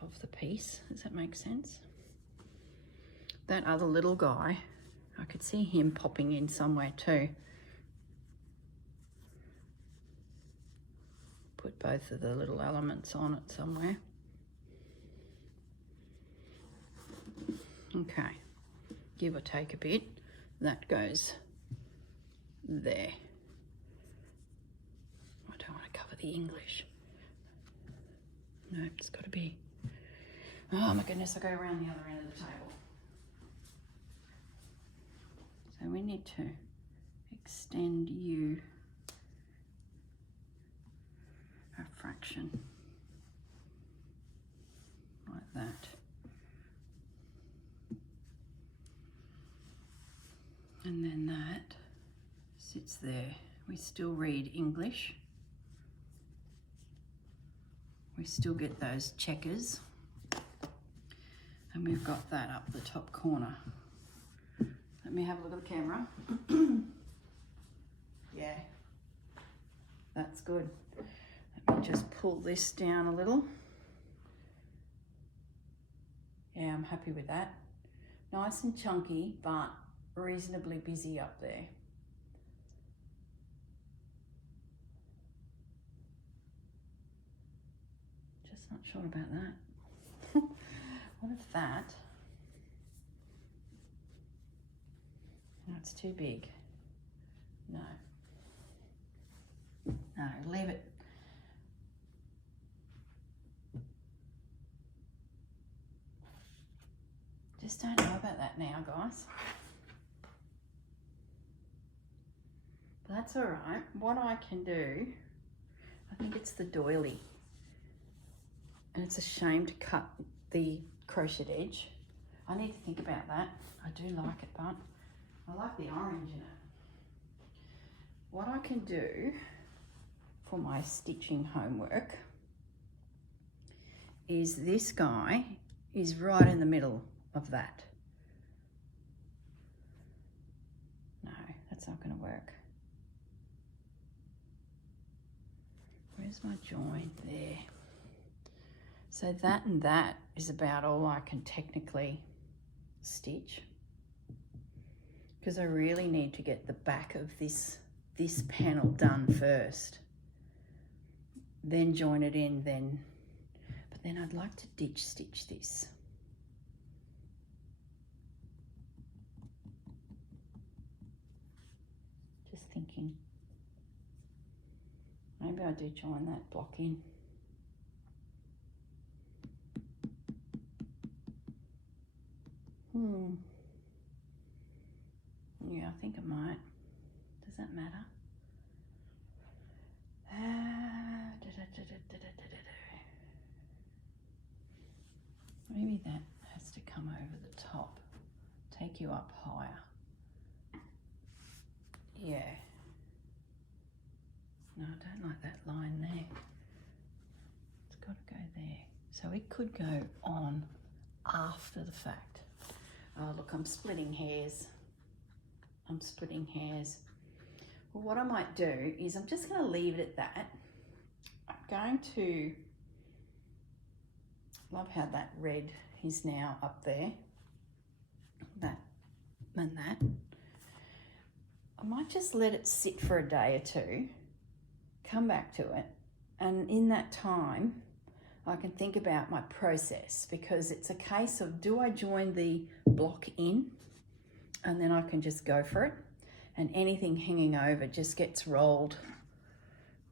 of the piece. Does that make sense? That other little guy, I could see him popping in somewhere too. Put both of the little elements on it somewhere. Okay, give or take a bit. That goes there. I don't want to cover the English. No, it's got to be. Oh my goodness, I'll go around the other end of the table. So we need to extend you a fraction like that. And then that sits there. We still read English. We still get those checkers. And we've got that up the top corner. Let me have a look at the camera. Yeah, that's good. Let me just pull this down a little. Yeah, I'm happy with that. Nice and chunky, but reasonably busy up there. Just not sure about that. What if that? No, it's too big. No. No, leave it. Just don't know about that now, guys. But that's all right. What I can do, I think it's the doily. And it's a shame to cut the crochet edge. I need to think about that. I do like it, but I like the orange in it. what I can do for my stitching homework is this guy is right in the middle of that. No, that's not going to work. Where's my join? There. So that and that is about all I can technically stitch, because I really need to get the back of this panel done first, then join it in, but then I'd like to ditch stitch this. Just thinking, maybe I do join that block in. Yeah, I think I might. Does that matter? Maybe that has to come over the top. Take you up higher. Yeah. No, I don't like that line there. It's got to go there. So it could go on after the fact. Oh, look, I'm splitting hairs. Well, what I might do is I'm just going to leave it at that. I'm going to, love how that red is now up there. That and that. I might just let it sit for a day or two, come back to it, and in that time, I can think about my process, because it's a case of, do I join the block in and then I can just go for it, and anything hanging over just gets rolled,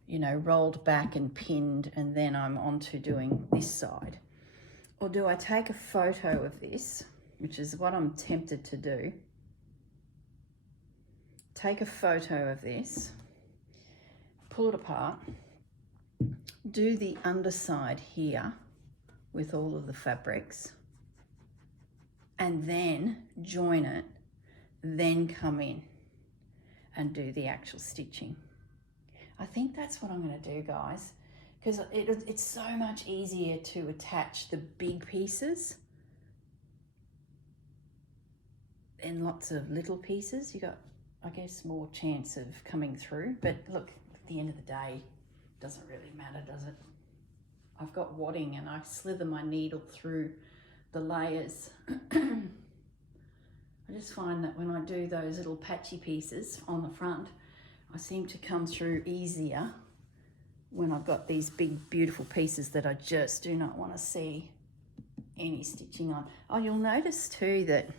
you know, rolled back and pinned, and then I'm on to doing this side. Or do I take a photo of this, which is what I'm tempted to do. Take a photo of this, pull it apart, do the underside here with all of the fabrics, and then join it, then come in and do the actual stitching. I think that's what I'm going to do, guys, because it's so much easier to attach the big pieces than lots of little pieces. You got, I guess, more chance of coming through. But look, at the end of the day, it doesn't really matter, does it? I've got wadding and I slither my needle through the layers. I just find that when I do those little patchy pieces on the front, I seem to come through easier when I've got these big, beautiful pieces that I just do not want to see any stitching on. Oh, you'll notice too that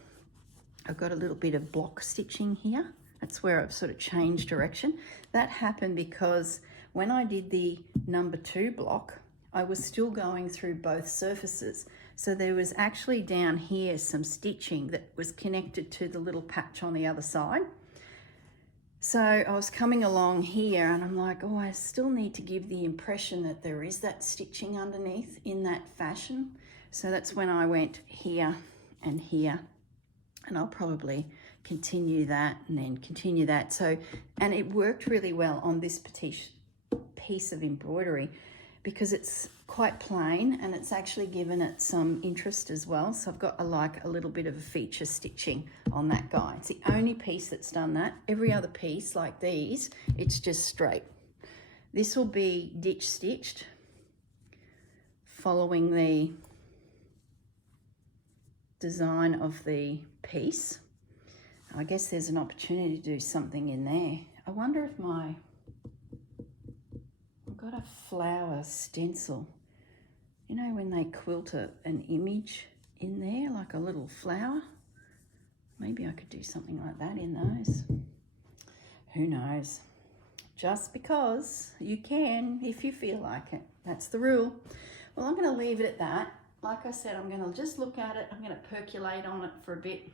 I've got a little bit of block stitching here. That's where I've sort of changed direction. That happened because when I did the number 2 block, I was still going through both surfaces. So there was actually down here some stitching that was connected to the little patch on the other side. So I was coming along here and I'm like, oh, I still need to give the impression that there is that stitching underneath in that fashion. So that's when I went here and here, and I'll probably continue that and then continue that. So, and it worked really well on this piece of embroidery because it's quite plain and it's actually given it some interest as well. So I've got a little bit of a feature stitching on that guy. It's the only piece that's done that. Every other piece like these, it's just straight. This will be ditch stitched following the design of the piece. I guess there's an opportunity to do something in there. I wonder if I've got a flower stencil. You know when they quilt an image in there, like a little flower? Maybe I could do something like that in those. Who knows? Just because you can if you feel like it. That's the rule. Well, I'm going to leave it at that. Like I said, I'm going to just look at it. I'm going to percolate on it for a bit.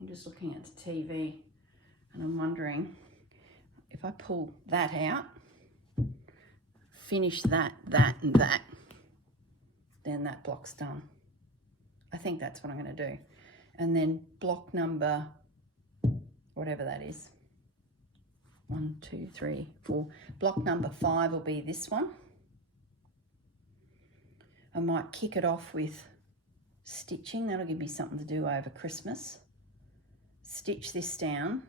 I'm just looking at the TV and I'm wondering if I pull that out, finish that, and that, then that block's done. I think that's what I'm going to do. And then block number, whatever that is, 1, 2, 3, 4. Block number 5 will be this one. I might kick it off with stitching. That'll give me something to do over Christmas. Stitch this down.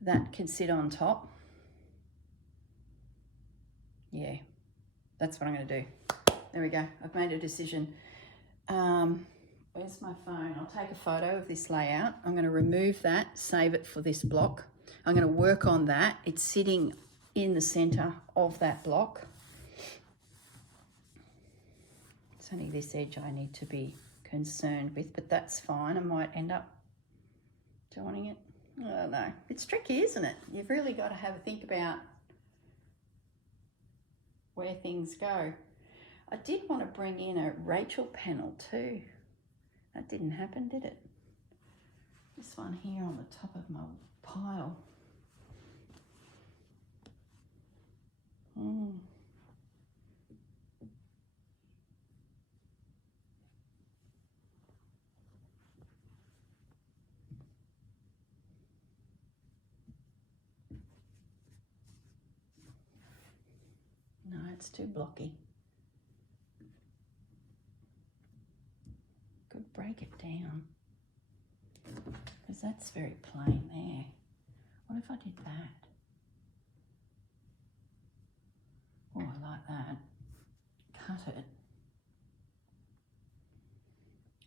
That can sit on top. Yeah, that's what I'm going to do. There we go. I've made a decision. Where's my phone? I'll take a photo of this layout. I'm going to remove that, save it for this block. I'm going to work on that. It's sitting in the center of that block. It's only this edge I need to be concerned with, but that's fine. I might end up joining it. I don't know. It's tricky, isn't it? You've really got to have a think about where things go. I did want to bring in a Rachel panel too. That didn't happen, did it? This one here on the top of my pile. No, it's too blocky. Could break it down, because that's very plain there. What if I did that? Oh, I like that. Cut it.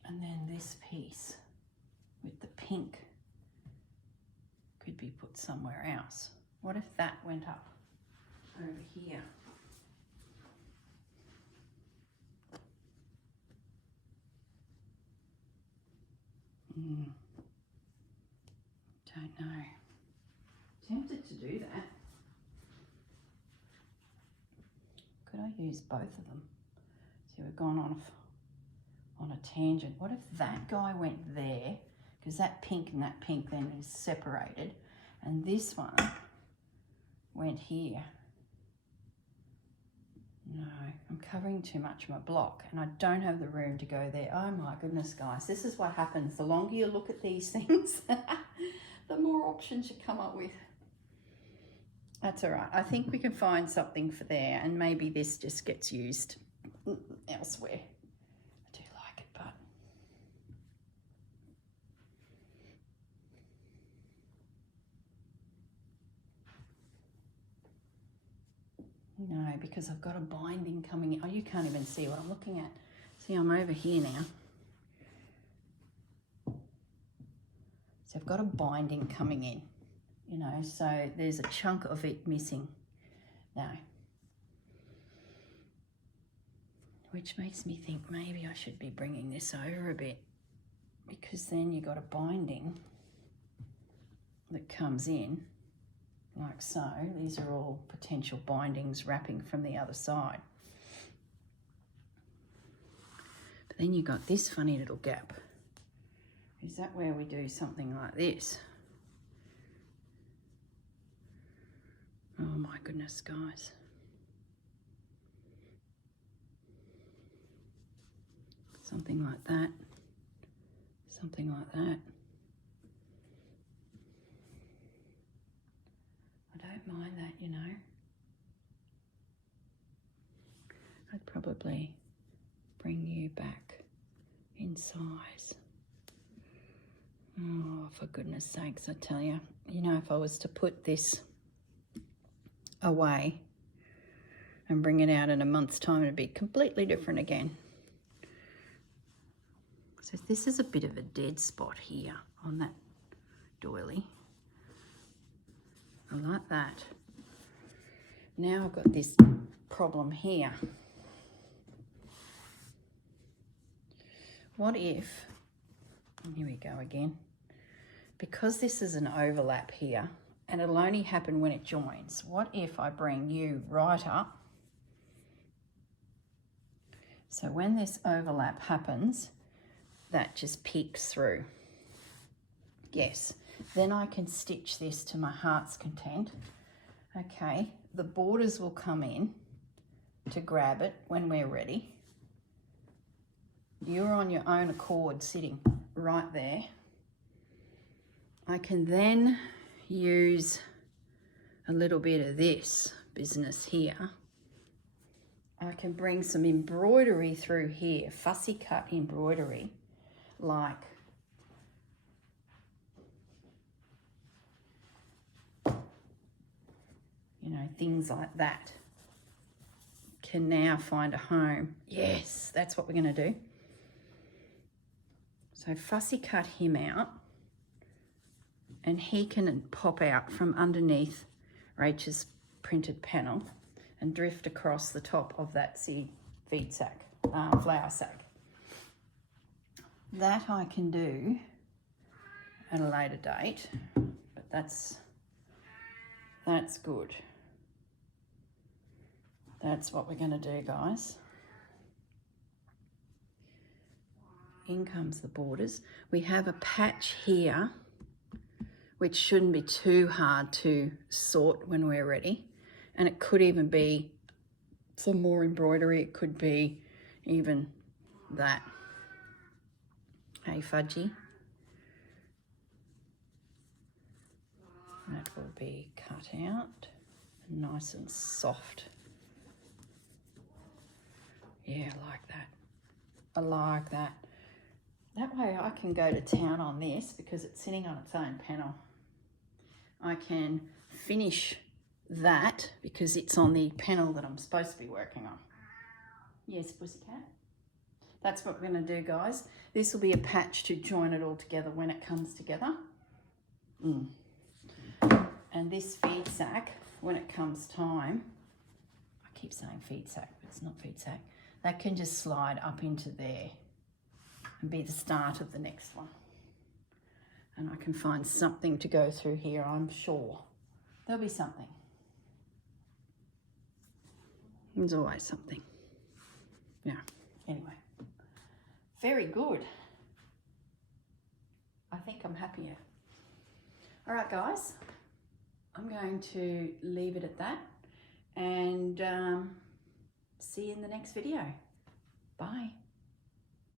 And then this piece with the pink could be put somewhere else. What if that went up over here? Don't know. Tempted to do that. Could I use both of them? See, we've gone off on a tangent. What if that guy went there? Because that pink and that pink then is separated. And this one went here. No, I'm covering too much of my block and I don't have the room to go there. Oh my goodness, guys, this is what happens. The longer you look at these things, the more options you come up with. That's all right. I think we can find something for there, and maybe this just gets used elsewhere. I do like it, but no, because I've got a binding coming in. Oh, you can't even see what I'm looking at. See, I'm over here now. So I've got a binding coming in, you know, so there's a chunk of it missing now. Which makes me think maybe I should be bringing this over a bit, because then you've got a binding that comes in like so. These are all potential bindings wrapping from the other side. But then you've got this funny little gap. Is that where we do something like this? Oh my goodness, guys. Something like that. Something like that. I don't mind that, you know. I'd probably bring you back in size. Oh, for goodness sakes, I tell you. You know, if I was to put this away and bring it out in a month's time, it'd be completely different again. So this is a bit of a dead spot here on that doily. I like that. Now I've got this problem here. What if, and here we go again, because this is an overlap here and it'll only happen when it joins, what if I bring you right up? So when this overlap happens, that just peeks through. Yes, then I can stitch this to my heart's content. Okay, the borders will come in to grab it when we're ready. You're on your own accord sitting right there. I can then use a little bit of this business here. I can bring some embroidery through here, fussy cut embroidery, like things like that can now find a home. Yes, that's what we're going to do. So fussy cut him out, and he can pop out from underneath Rachel's printed panel and drift across the top of that feed sack, flower sack. That I can do at a later date, but that's good. That's what we're going to do, guys. In comes the borders. We have a patch here, which shouldn't be too hard to sort when we're ready. And it could even be some more embroidery. It could be even that. Hey, Fudgy. That will be cut out, nice and soft. Yeah, I like that. I like that. That way I can go to town on this because it's sitting on its own panel. I can finish that because it's on the panel that I'm supposed to be working on. Yes, pussycat. That's what we're going to do, guys. This will be a patch to join it all together when it comes together. And this feed sack, when it comes time, I keep saying feed sack, but it's not feed sack, that can just slide up into there and be the start of the next one. And I can find something to go through here, I'm sure. There'll be something. There's always something. Yeah, anyway. Very good. I think I'm happier. All right, guys. I'm going to leave it at that and see you in the next video. Bye.